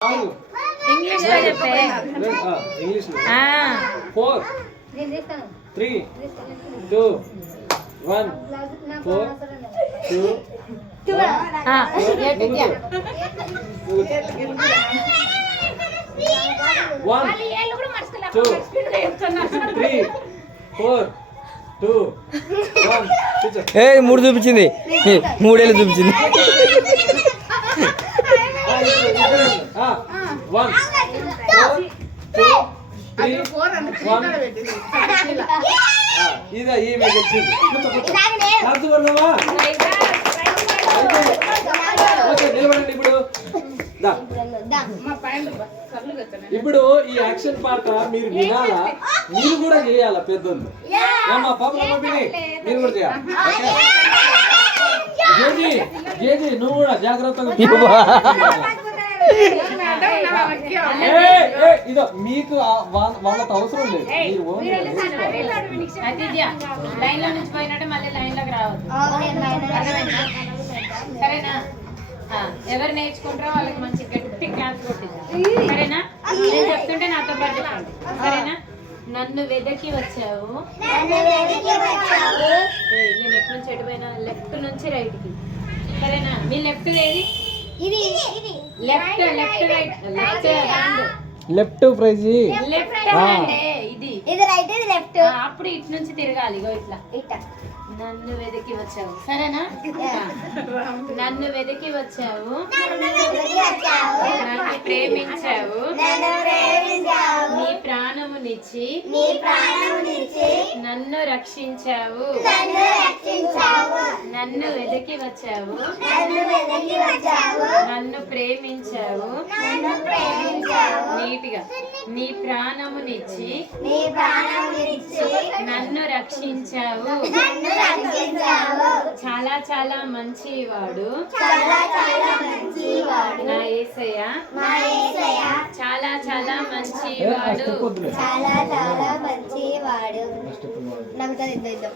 English లో చెప్పే English 4 3 2 1 4 2 మూడు చూపించింది, మూడేళ్ళు చూపించింది. ఇదా ఈమె గెలిచింది. నిలబడండి. ఇప్పుడు ఈ యాక్షన్ పాట మీరు వినాలా, మీరు కూడా చేయాలా. పెద్దోళ్ళు మా పాప మీరు కూడా చేయాలి. జేజీ నువ్వు కూడా జాగ్రత్తగా. ఇదో మీకు వాళ్ళకి అవసరం లేదు. లైన్ లో నుంచి పోయినట్టు మళ్ళీ లైన్ లోకి రావద్దు. సరేనా? ఎవరు నేర్చుకుంటారో వాళ్ళకి మంచి గట్టి క్లాస్ కొట్టింది. సరేనా? నేను చెప్తుంటే నాతో పాటు చెప్పండి. సరేనా? నన్ను వెదకి వచ్చావు. నేను ఎటు నుంచి ఎటుపోయినా లెఫ్ట్ నుంచి రైట్ కి. సరేనా? మీ లెఫ్ట్ ఏది? Left right left prize left hand ఇది రైట్ ఇది లెఫ్ట్. అప్పుడు ఇటు నుంచి తిరగాలి. ఇగో ఇట్లా. నన్ను వెదకి వచ్చావు. సరేనా? నన్ను వెదకి వచ్చావు. నన్ను ప్రేమించావు. నీ ప్రాణమునిచ్చి నన్ను రక్షించావు. నన్ను వెదకి వచ్చావు. నన్ను ప్రేమించావు. నీటిగా నీ ప్రాణమునిచ్చి నన్ను రక్షించావు. చాలా చాలా మంచివాడు నా యేసయ్య. చాలా చాలా మంచివాడు. చాలా చాలా మంచివాడు. నమ్ముతా.